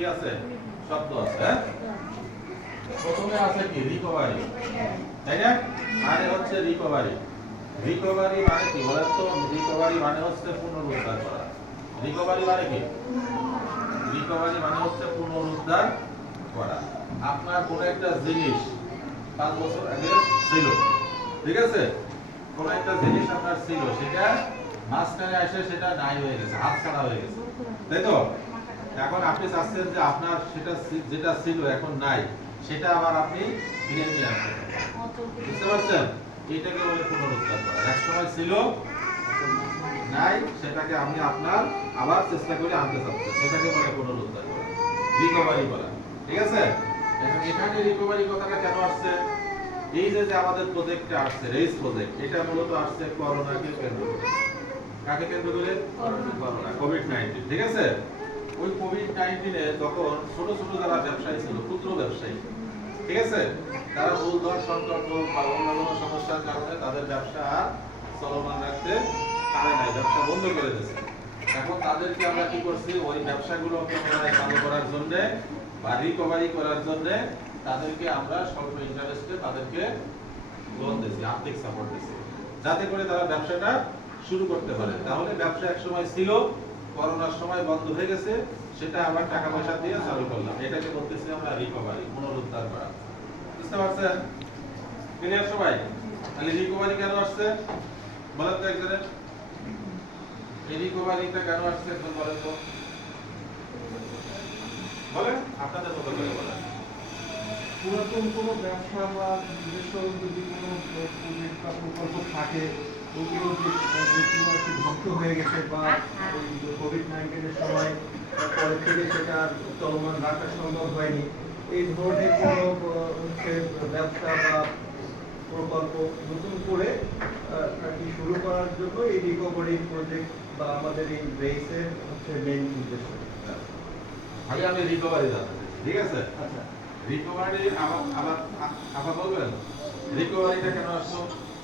কি আছে? শব্দ আছে হ্যাঁ? প্রথমে আছে কি? রিকভারি তাই না? মানে হচ্ছে রিকভারি রিকভারি মানে কি বলেন তো? রিকভারি মানে হচ্ছে পুনরুদ্ধার করা। রিকভারি মানে কি? রিকভারি মানে হচ্ছে পুনরুদ্ধার করা। আপনার কোন একটা জিনিস পাঁচ বছর আগে ছিল। ঠিক আছে? কোন একটা জিনিস আপনার ছিল, সেটা মাঝখানে এসে সেটা নাই হয়ে গেছে হাত ছাড়া হয়ে গেছে। তাই তো? এখন আপনি চাচ্ছেন যে আপনার সেটা যেটা ছিল এখন নাই সেটা আবার আপনি ফিরে নিয়ে আসবেন। বুঝতে পারছেন? এটাকে বলে পুনরুদ্ধার করা। এক সময় ছিল নাই সেটাকে আপনি আপনার আবার চেষ্টা করে আনতে চাচ্ছেন সেটাকে বলে পুনরুদ্ধার করা। রিকভারি করা। ঠিক আছে? এখন এখানে রিকভারি কথাটা কেন আসছে? এই যে যে আমাদের প্রজেক্টটা আসছে রেস প্রজেক্ট এটা মূলত আসছে করোনাকে কেন্দ্র করে। কাকে কেন্দ্র করে? করোনা কোভিড নাইন্টিন ঠিক আছে? ওই কোভিড নাইন্টিনে তখন ছোট ছোট যারা ব্যবসায়ী ছিল, ক্ষুদ্র ব্যবসায়ী, ঠিক আছে? তারা মূলধন সংকট হোক বা অন্যান্য সমস্যার কারণে তাদের ব্যবসা আর চলমান রাখতে পারে নাই, ব্যবসা বন্ধ করে দিয়েছে। এখন তাদেরকে আমরা কি করছি? ওই ব্যবসাগুলো চালু করার জন্য বা রিকভারি করার জন্য তাদেরকে আমরা স্বল্প ইন্টারেস্টে তাদেরকে লোন দিয়েছি, আর্থিক সাপোর্ট দিয়েছি। যাতে করে তারা ব্যবসাটা শুরু করতে পারে। তাহলে ব্যবসা একসময় ছিল করোনার সময় বন্ধ হয়ে গেছে, সেটা আবার টাকা পয়সা দিয়ে চালু করলাম। এটাকে বলতেছি আমরা রিকভারি পুনরুদ্ধার করা। বুঝতে পারছেন? ক্লিয়ার সবাই? তাহলে রিকভারি কেন আসছে? বলেন তো একজনে। এই রিকভারিটা কেন আসছে একজন বলেন তো। বলেন, আপনাদের মতো করে বলেন। পুরাতন কোনো ব্যবসা বা নিজস্ব যদি কোনো প্রকল্প থাকে ওগুলো যে যে কোনো ধ্বংস হয়ে গেছে বা কোভিড নাইন্টিনের সময় পরে থেকে সেটা চলমান রাখা সম্ভব হয়নি এই ধরনের কোনো হচ্ছে ব্যবসা বা প্রকল্প নতুন করে আর কি শুরু করার জন্য এই রিকভারি প্রজেক্ট বা আমাদের এই রেসের হচ্ছে মেইন উদ্দেশ্য আগে আমি রিকভারি জানতে ঠিক আছে? আচ্ছা। রিকভারি আবার আবার আবার বলবেন? রিকভারিটা কেন আসলো?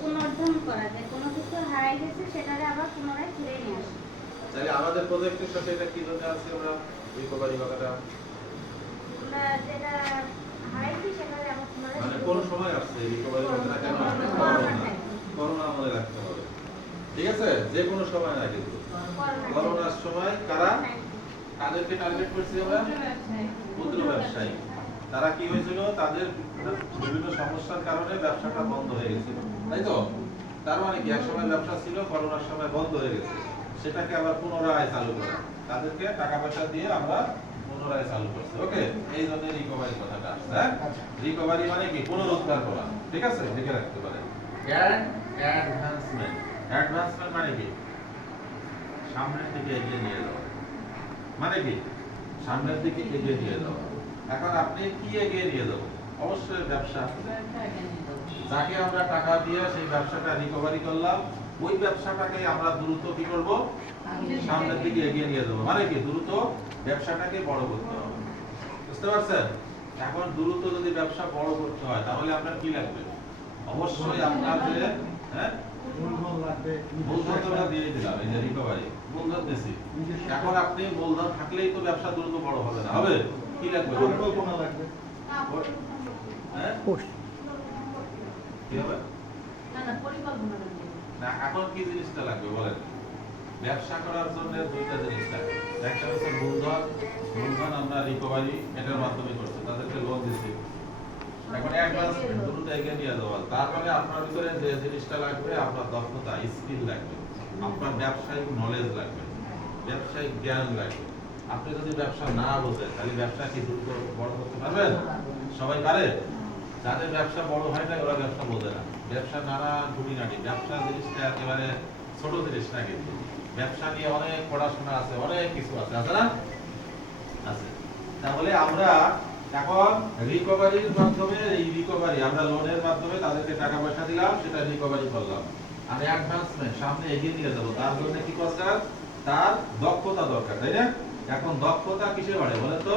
পুনর্ধন করা যায়। কোনো কিছু হারাই গেছে সেটারে আবার পুনরায় ফিরে নিয়ে আসা। তাহলে আমাদের প্রজেক্টের সাথে এটা কি জন্য আছে আমরা রিকভারি কথাটা আমরা যেটা হারাইছি সেটারে আবার পুনরায় মানে কোন সময় আসছে রিকভারি কথাটা কেন করোনা। মনে রাখতে হবে। ঠিক আছে? যে কোনো সময় না কিন্তু। করোনার করোনার সময় কারা? তাদেরকে টার্গেট করছি আমরা? ক্ষুদ্র ব্যবসায়ী। তারা কি হয়েছিল? তাদের বিভিন্ন সমস্যার কারণে ব্যবসাটা বন্ধ হয়ে গেছিল। তাই তো? তার মানে কি? এক সময় ব্যবসা ছিল করোনার সময় বন্ধ হয়ে গেছে। সেটাকে আবার পুনরায় চালু করা। তাদেরকে টাকা পয়সা দিয়ে আমরা পুনরায় চালু করছি। ওকে? এই জন্য রিকভারি কথাটা আসছে হ্যাঁ? আচ্ছা। রিকভারি মানে কি? পুনরুদ্ধার করা। ঠিক আছে? লিখে রাখতে পারেন। অ্যাডভান্সমেন্ট অ্যাডভান্সমেন্ট মানে কি? সামনের দিকে এগিয়ে নিয়ে যাওয়া। মানে কি? সামনের দিকে এগিয়ে নিয়ে যাওয়া। এখন আপনি কি এগিয়ে নিয়ে যাব অবশ্যই ব্যবসা। যাকে আমরা টাকা দিয়ে সেই ব্যবসাটা রিকভারি করলাম ওই ব্যবসাটাকে আমরা দ্রুত কি করব? সামনের দিকে এগিয়ে নিয়ে যাব। মানে কি? দ্রুত ব্যবসাটাকে বড় করতে হবে। বুঝতে পারছেন? এখন দ্রুত যদি ব্যবসা বড় করতে হয় তাহলে আপনার কি লাগবে? অবশ্যই আপনার যে হ্যাঁ? মূলধন লাগবে। মূলধন তো আমরা দিয়ে দিলাম এই যে রিকভারি মূলধন দিছি এখন আপনি মূলধন থাকলেই তো ব্যবসা দ্রুত বড় হবে না। হবে? কি লাগবে? পরিকল্পনা লাগবে। হ্যাঁ? কি হবে? না, না, পরিকল্পনা না এখন কি জিনিসটা লাগবে বলেন? ব্যবসা করার জন্য দুইটা জিনিস লাগবে। একটা হচ্ছে মূলধন। মূলধন আমরা রিকভারি এটার মাধ্যমে করছি তাদেরকে লোন দিচ্ছি। এখন অ্যাডভান্স দ্রুত এগিয়ে নিয়ে যাওয়া। তারপরে আপনার ভিতরে যে জিনিসটা লাগবে আপনার দক্ষতা স্কিল লাগবে। আপনার ব্যবসায়িক নলেজ লাগবে। ব্যবসায়িক জ্ঞান লাগবে। আপনি যদি ব্যবসা না বোঝেন তাহলে ব্যবসা কি দ্রুত বড় করতে পারবেন? সবাই পারে? যাদের ব্যবসা বড় হয় না, ওরা ব্যবসা বোঝে না। ব্যবসা নানা খুঁটিনাটি ব্যবসা জিনিসটা একেবারে ছোট জিনিস না কিন্তু। ব্যবসা নিয়ে অনেক পড়াশোনা আছে, অনেক কিছু আছে। আছে না? আছে। তাহলে আমরা এখন রিকভারির মাধ্যমে, এই রিকভারি আমরা লোনের মাধ্যমে তাদেরকে টাকা পয়সা দিলাম, সেটা রিকভারি করলাম। আর অ্যাডভান্সমেন্ট সামনে এগিয়ে নিয়ে যাব। তার জন্য কি দরকার তার দক্ষতা দরকার, তাই না? এখন দক্ষতা কিসে বাড়ে বলেন তো?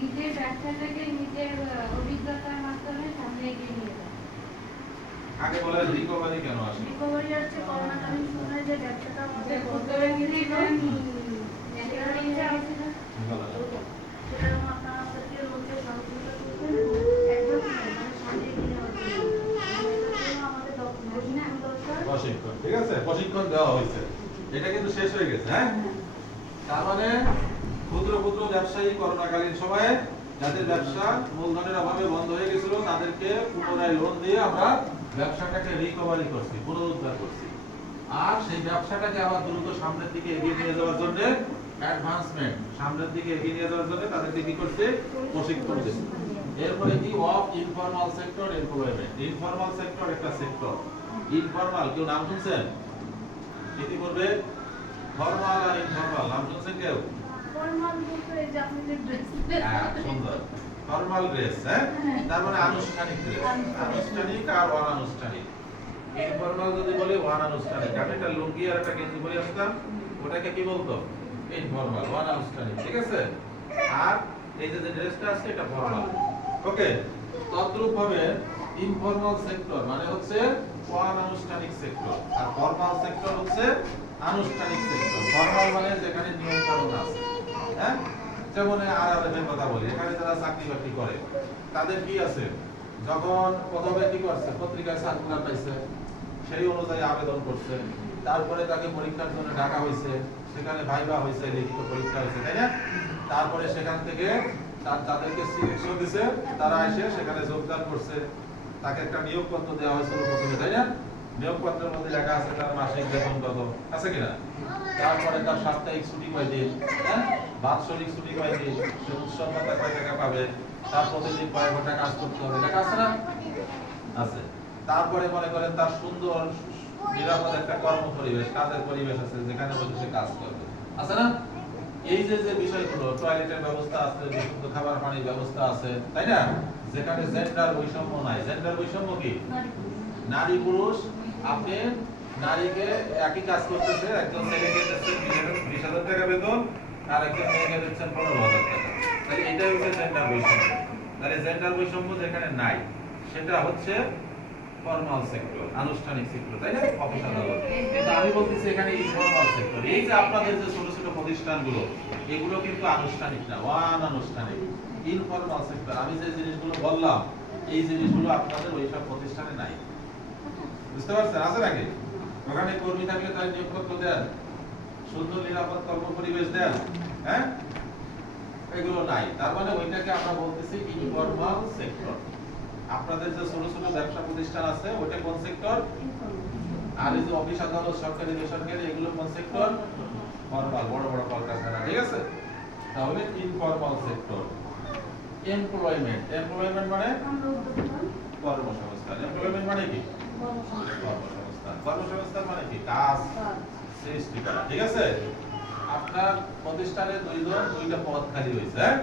নিজের ব্যবসাটাকে নিজের অভিজ্ঞতার মাধ্যমে সামনে এগিয়ে নিয়ে যাওয়া আগে রিকভারি কেন আসে? রিকভারি হচ্ছে করোনাকালীন সময়ে যে ব্যবসাটা আমাদের গিয়েছিল মানে ঠিক আছে? প্রশিক্ষণ দেওয়া হয়েছে। এটা কিন্তু শেষ হয়ে গেছে হ্যাঁ? তার মানে ক্ষুদ্র ক্ষুদ্র ব্যবসায়ী করোনাকালীন সময়ে যাদের ব্যবসা মূলধনের অভাবে বন্ধ হয়ে গেছিল, তাদেরকে পুনরায় লোন দিয়ে আমরা ব্যবসাটাকে রিকভারি করছি, পুনরুদ্ধার করছি। আর সেই ব্যবসাটাকে আবার দ্রুত সামনের দিকে এগিয়ে নিয়ে যাওয়ার জন্য অ্যাডভান্সমেন্ট সামনের দিকে এগিয়ে নিয়ে যাওয়ার জন্য তাদেরকে কি করছে? প্রশিক্ষণ দিচ্ছে। এরপরে কি? Of informal sector employment sector একটা সেক্টর ইনফর্মাল কেউ নাম শুনছেন? আর ইনফর্মাল নাম শুনছেন কেউ? ফর্মাল বলতে এই যে আপনি যে ড্রেস হ্যাঁ, সুন্দর। ফর্মাল ড্রেস হ্যাঁ? তার মানে আনুষ্ঠানিক ড্রেস আনুষ্ঠানিক। আর অনানুষ্ঠানিক। ইনফর্মাল যদি বলি অনানুষ্ঠানিক। আমি একটা লুঙ্গি আর একটা গেঞ্জি পরে আসতাম ওটাকে কি বলতো? ইনফর্মাল অনানুষ্ঠানিক ঠিক আছে? আর এই যে যে ড্রেসটা আছে এটা ফর্মাল ওকে তদ্রূপ হবে ইনফর্মাল সেক্টর মানে হচ্ছে অনানুষ্ঠানিক সেক্টর আর ফর্মাল সেক্টর হচ্ছে আনুষ্ঠানিক সেক্টর ফর্মাল মানে যেখানে নিয়ম কানুন আছে হ্যাঁ যেমন আর আরেকের কথা বলি, এখানে যারা চাকরি বাকরি করে, তাদের কি আছে? যখন প্রথমে কি করছে? পত্রিকায় সার্কুলার পাইছে, সেই অনুযায়ী আবেদন করছে, তারপরে তাকে পরীক্ষার জন্য ডাকা হয়েছে সেখানে ভাইবা হয়েছে লিখিত পরীক্ষা হয়েছে তাই না? তারপরে সেখান থেকে তাদেরকে সিলেকশন দিছে, তারা এসে সেখানে যোগদান করছে। তাকে একটা নিয়োগপত্র দেওয়া হয়েছিল প্রথমে, তাই না? নিয়োগপত্রের মধ্যে লেখা আছে তার মাসিক বেতন কত, আছে কিনা? তারপরে তার সাপ্তাহিক ছুটি কয় দিন হ্যাঁ? বাৎসরিক ছুটি কয় দিন সে উৎসব ভাতা কয় টাকা পাবে, তার প্রতিদিন কয় ঘণ্টা কাজ করতে হবে। লেখা আছে না আছে। তারপরে মনে করেন তার সুন্দর, নিরাপদ একটা কর্ম পরিবেশ কাজের পরিবেশ আছে, যেখানে বসে সে কাজ করবে। আছে না? এই যে যে বিষয়গুলো টয়লেটের ব্যবস্থা আছে, বিশুদ্ধ খাবার পানির ব্যবস্থা আছে, তাই না? যেখানে জেন্ডার বৈষম্য নাই। জেন্ডার বৈষম্য কি? নারী পুরুষ। আপনি নারীকে একই কাজ করতেছে, একজন ছেলেকে বিশ হাজার টাকা বেতন আর একজন মেয়েকে দিচ্ছেন পনেরো হাজার টাকা। তাহলে এটাই হচ্ছে জেন্ডার বৈষম্য। তাহলে জেন্ডার বৈষম্য যেখানে নাই, সেটা হচ্ছে ফর্মাল সেক্টর আনুষ্ঠানিক সেক্টর তাই না? কিন্তু আমি বলতেছি এখানে ইনফর্মাল সেক্টর এই যে আপনাদের যে ছোট ছোট প্রতিষ্ঠানগুলো, এগুলো কিন্তু আনুষ্ঠানিক না, ওয়ান আনুষ্ঠানিক। ইনফর্মাল সেক্টর আমি যে জিনিসগুলো বললাম, এই জিনিসগুলো আপনাদের ওইসব প্রতিষ্ঠানে নাই। বুঝতে পারছেন? আছে নাকি? ওখানে কর্মী থাকলে তার নিয়োগপত্র দেন। সুন্দর নিরাপদ কর্ম পরিবেশ দেন হ্যাঁ? এগুলো নাই। তার মানে ওইটাকে আমরা বলতেছি ইনফর্মাল সেক্টর আপনাদের যে ছোট ছোট ব্যবসা প্রতিষ্ঠান আছে ওইটা কোন সেক্টর আর এই যে অফিস আদালত সরকারি বেসরকারি এগুলো কোন সেক্টর ফর্মাল বড় বড় কলকারখানা ঠিক আছে? তাহলে ইনফর্মাল সেক্টর এমপ্লয়মেন্ট এমপ্লয়মেন্ট মানে? কর্মসংস্থান। এমপ্লয়মেন্ট মানে কি? কর্মসংস্থান। কর্মসংস্থান। মানে কি? কাজ আপনার প্রতিষ্ঠানে হ্যাঁ?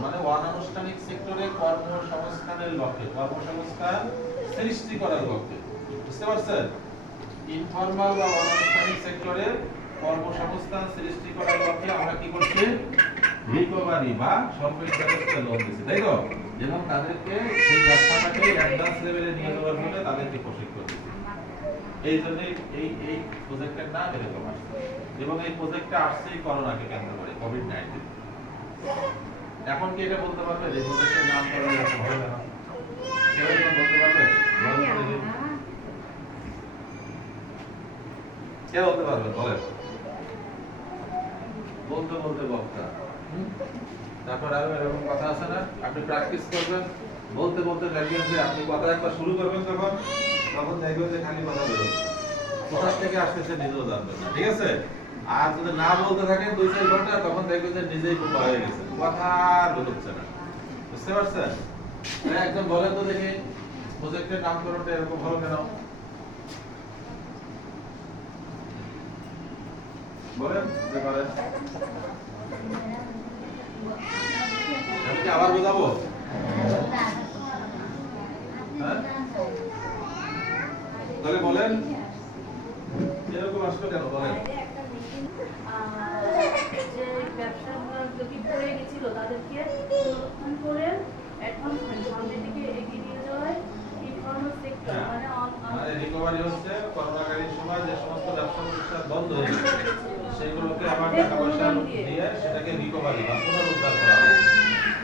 মানে কর্মসংস্থানের লক্ষ্যে, কর্মসংস্থান সৃষ্টি করার লক্ষ্যে। বুঝতে পারছেন? ইনফর্মাল বা অনানুষ্ঠানিক সেক্টরে কর্মসংস্থান সৃষ্টি করার লক্ষ্যে আমরা কি করছি? রিকভারি বা ব্যবস্থা লোন দিচ্ছি, তাই তো? যেমন তাদেরকে সেই নিয়ে যাওয়ার জন্য তাদেরকে প্রশিক্ষণ এই জন্য এই এই প্রজেক্টের নাম এরকম আসছে। এবং এই প্রজেক্টটা আসছে এই কেন্দ্র করে কোভিড নাইন্টিন এখন কি এটা বলতে পারবে? যে প্রজেক্টের নাম করলে না। কেউ বলতে পারবে? কে বলতে পারবে? বলেন। বলতে বলতে বক্তা? তারপর আরও এরকম কথা আছে না? আপনি প্র্যাকটিস করবেন, বলতে বলতে দেখবেন যে আপনি কথা একবার শুরু করবেন তখন তখন দেখবেন যে খালি কথা বেরোচ্ছে। কোথা থেকে আসতেছে নিজেও জানবেন না, ঠিক আছে? আর যদি না বলতে থাকেন দুই চার ঘণ্টা, তখন দেখবেন যে নিজেই বোকা হয়ে গেছে, কথা আর বেরোচ্ছে না। বুঝতে পারছেন? একজন বলেন তো দেখি প্রজেক্টের নামকরণটা এরকম হলো কেন? বলেন যে পারেন তাদেরকে এগিয়ে নিয়ে যাওয়ায় ইনফর্মাল। মানে রিকভারি হচ্ছে করোনাকালীন সময় যে সমস্ত ব্যবসা প্রতিষ্ঠান বন্ধ হয়ে গেছে সেগুলোকে আবার টাকা পয়সা দিয়ে। সেটাকে রিকভারি বা পুনরুদ্ধার করা হয়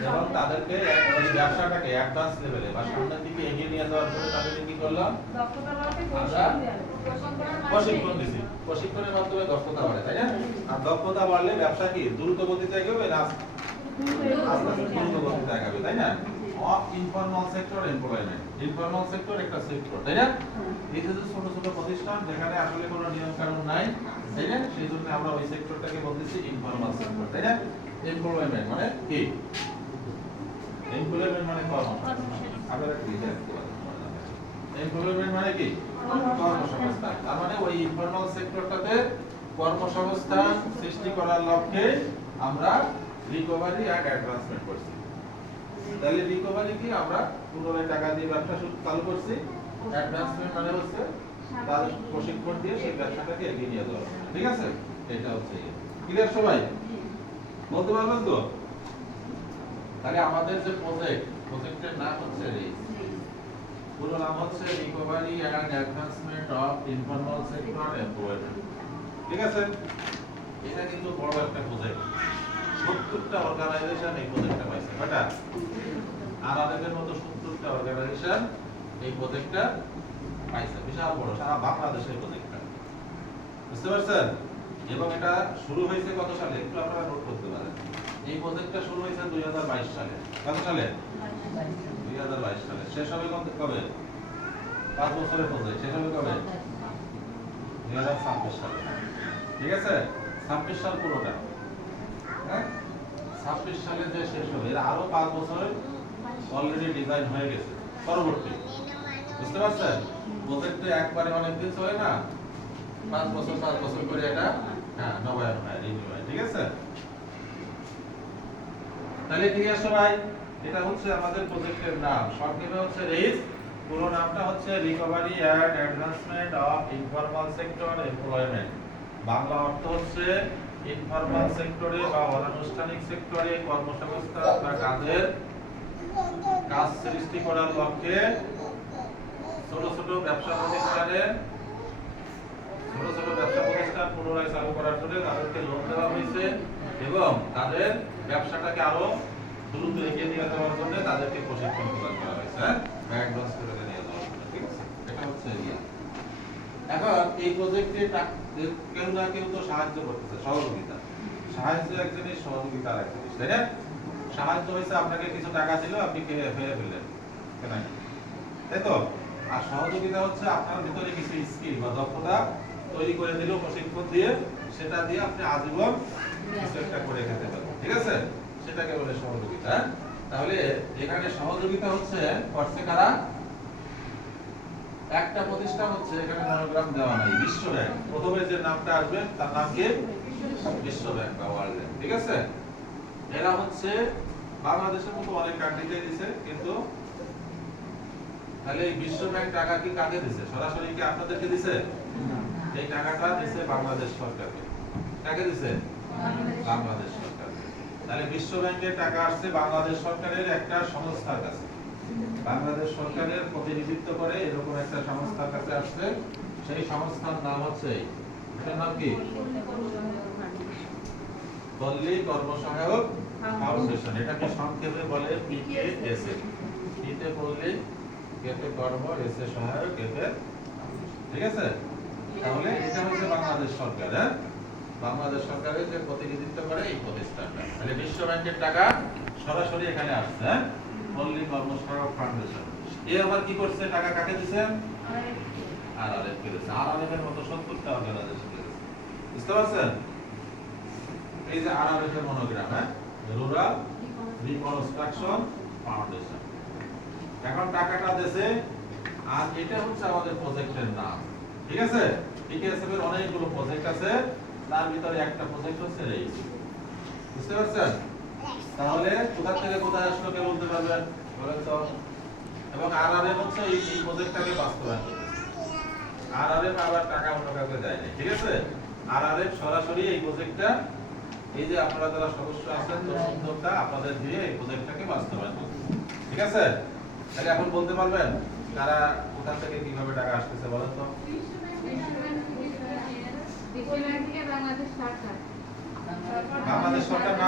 এবং তাদেরকে এই ব্যবসাটাকে অ্যাডভান্স লেভেলে বা সামনের দিকে এগিয়ে নিয়ে যাওয়ার জন্য তাদেরকে কি করলাম? আমরা প্রশিক্ষণ হয়। প্রশিক্ষণের মাধ্যমে দক্ষতা বাড়ে তাই না? আর দক্ষতা বাড়লে ব্যবসা কি? দ্রুত গতিতে এগোবে না আস্তে আস্তে দ্রুত গতিতে এগোবে তাই না? Of informal sector employment informal sector একটা সেক্টর তাই না? এই যে ছোট ছোট প্রতিষ্ঠান যেখানে আসলে কোনো নিয়ম কানুন নাই তাই না? সেই জন্য আমরা ওই সেক্টরটাকে বলতেছি ইনফর্মাল সেক্টর তাই না? এমপ্লয়মেন্ট মানে কি? এমপ্লয়মেন্ট মানে কর্মসংস্থান। আপনারা কি এমপ্লয়মেন্ট মানে কি? কর্মসংস্থান। তার মানে ওই ইনফর্মাল সেক্টরটাতে কর্মসংস্থান সৃষ্টি করার লক্ষ্যে আমরা রিকভারি অ্যান্ড অ্যাডভান্সমেন্ট করছি। তাহলে রিকভারি কি? আমরা পুনরায় টাকা দিয়ে ব্যবসা চালু করছি। অ্যাডভান্সমেন্ট মানে হচ্ছে তার প্রশিক্ষণ। দিয়ে সেই ব্যবসাটাকে এগিয়ে নিয়ে যাওয়া। ঠিক আছে? এটা হচ্ছে ক্লিয়ার সবাই? বলতে পারবেন তো? তাহলে আমাদের যে প্রজেক্ট প্রজেক্টের নাম হচ্ছে রিস পুরো নাম হচ্ছে recovery and advancement of informal sector employment ঠিক আছে? এটা কিন্তু বড় একটা প্রজেক্ট সত্তরটা অর্গানাইজেশন এই প্রজেক্টটা পাইছে কয়টা? আর আমাদের মতো সত্তরটা অর্গানাইজেশন এই প্রজেক্টটা পাইছে বিশাল বড় সারা বাংলাদেশের প্রজেক্টটা বুঝতে পারছেন? এবং এটা শুরু হয়েছে কত সালে? একটু আপনারা নোট করতে পারেন। এই প্রজেক্টটা শুরু হয়েছে দুই হাজার বাইশ সালে। কত সালে? দুই হাজার বাইশ সালে। শেষ হবে কবে? পাঁচ বছরের প্রজেক্ট শেষ হবে কবে? দুই হাজার ছাব্বিশ সালে। ঠিক আছে? ছাব্বিশ সাল পুরোটা। ছাব্বিশ সালে যে শেষ হবে, এর আরও পাঁচ বছর অলরেডি ডিজাইন হয়ে গেছে, পরবর্তী। বুঝতে পারছেন? প্রজেক্টে একবারে অনেক দিন চলে না। পাঁচ বছর পাঁচ বছর করে এটা হ্যাঁ নবায়ন হয় রিনিউ হয়, ঠিক আছে? তাহলে আছে সবাই এটা হচ্ছে আমাদের প্রজেক্টের নাম। সংক্ষেপে হচ্ছে রিস পুরো নামটা হচ্ছে recovery and advancement of informal sector employment Bangla অর্থ হচ্ছে ইনফর্মাল সেক্টরে বা অনানুষ্ঠানিক সেক্টরে কর্মসংস্থান বা কাজের কাজ সৃষ্টি করার লক্ষ্যে ছোট ছোট ব্যবসা প্রতিষ্ঠানে, ছোট ছোট ব্যবসা প্রতিষ্ঠান পুনরায় চালু করার জন্য তাদেরকে লোন দেওয়া হয়েছে এবং তাদের ব্যবসাটাকে আরও দ্রুত এগিয়ে নিয়ে যাওয়ার জন্য তাদেরকে প্রশিক্ষণ প্রদান করা হয়েছে হ্যাঁ? ব্যাকগ্রাউন্ড এটা হচ্ছে এখন এই প্রজেক্টে কেউ না কেউ তো সাহায্য করতেছে, সহযোগিতা। সাহায্য একজনের সহযোগিতা আর একজনের তাই না? সাহায্য হয়েছে, আপনাকে কিছু টাকা দিল, আপনি ফেলে ফেললেন? তাই তো? আর সহযোগিতা হচ্ছে আপনার ভিতরে কিছু স্কিল বা দক্ষতা তৈরি করে দিল, প্রশিক্ষণ দিয়ে, সেটা দিয়ে আপনি আজীবন কিছু একটা করে খেতে পারবেন, ঠিক আছে? সেটাকে বলে সহযোগিতা হ্যাঁ? তাহলে এখানে সহযোগিতা হচ্ছে, করছে কারা? একটা প্রতিষ্ঠান হচ্ছে এখানে মনোগ্রাম দেওয়া নাই বিশ্ব ব্যাংক। প্রথমে যে নামটা আসবে তার নাম কি? বিশ্ব ব্যাংক বা ওয়ার্ল্ড ব্যাংক ঠিক আছে? এরা হচ্ছে বাংলাদেশের মতো অনেক কান্ট্রিতে দিছে কিন্তু তাহলে এই বিশ্ব ব্যাংক টাকা কি কাকে দিছে? সরাসরি কি আপনাদেরকে দিছে? এই টাকাটা দিছে বাংলাদেশ সরকারকে। কাকে দিছে? বাংলাদেশ। সরকার তাহলে বিশ্ব ব্যাংকের টাকা আসছে বাংলাদেশ সরকারের একটা সংস্থার কাছে। বাংলাদেশ সরকারের প্রতিনিধিত্ব করে এরকম একটা সংস্থার কাছে আসছে। সেই সংস্থার নাম হচ্ছে ঠিক আছে? তাহলে এটা হচ্ছে বাংলাদেশ সরকার হ্যাঁ? বাংলাদেশ সরকারের যে প্রতিনিধিত্ব করে এই প্রতিষ্ঠানটা। তাহলে বিশ্ব ব্যাংকের টাকা সরাসরি এখানে আসছে হ্যাঁ? পল্লী কর্মসহায়ক ফাউন্ডেশন এ আবার কি করছে? টাকা কাকে দিছে? আর আরেক দিছে। আর আরেকের মতো সত্তরটা অর্গানাইজেশন দিছে বুঝতে পারছেন? এই যে আর আরেকের মনোগ্রাম হ্যাঁ? রুরাল রিকনস্ট্রাকশন ফাউন্ডেশন এখন টাকাটা দেশে আর এটা হচ্ছে আমাদের প্রজেক্টের নাম। ঠিক আছে? টিকেএসএফ এর অনেকগুলো প্রজেক্ট আছে। তার ভিতরে একটা প্রজেক্ট হচ্ছে এই বুঝতে পারছেন? তাহলে কোথা থেকে কোথায় আসলো কে বলতে পারবেন বলেন তো। এবং আর আর হচ্ছে এই প্রজেক্টটাকে বাস্তবায়ন আর আর আবার টাকা অন্য কাউকে দেয় না ঠিক আছে? আর আর সরাসরি এই প্রজেক্টটা এই যে আপনারা যারা সদস্য আছেন তরুণ উদ্যোক্তা আপনাদের দিয়ে এই প্রজেক্টটাকে বাস্তবায়ন ঠিক আছে? তাহলে এখন বলতে পারবেন তারা কোথা থেকে কীভাবে টাকা আসতেছে, বলেন তো। বাংলাদেশ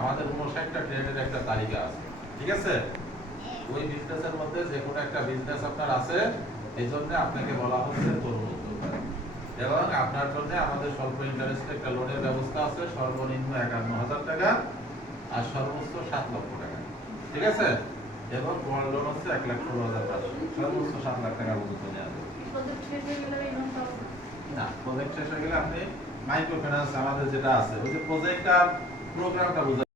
আমাদের উনষাটটা ট্রেডের একটা তালিকা আছে ঠিক আছে? ওই বিজনেসের মধ্যে যে কোনো একটা বিজনেস আপনার আছে এই জন্য আপনাকে বলা হচ্ছে তরুণ উদ্যোক্তা। এবং আপনার জন্য আমাদের স্বল্প ইন্টারেস্টে একটা লোনের ব্যবস্থা আছে সর্বনিম্ন একান্ন হাজার টাকা আর সর্বোচ্চ সাত লক্ষ টাকা ঠিক আছে? এবং গোল্ড লোন হচ্ছে এক লাখ ষোলো হাজার পাঁচশো। সর্বোচ্চ সাত লাখ টাকা পর্যন্ত নেওয়া না প্রজেক্ট শেষ হয়ে গেলে আপনি মাইক্রো ফাইন্যান্স আমাদের যেটা আছে ওই যে প্রজেক্টটা প্রোগ্রামটা বুঝা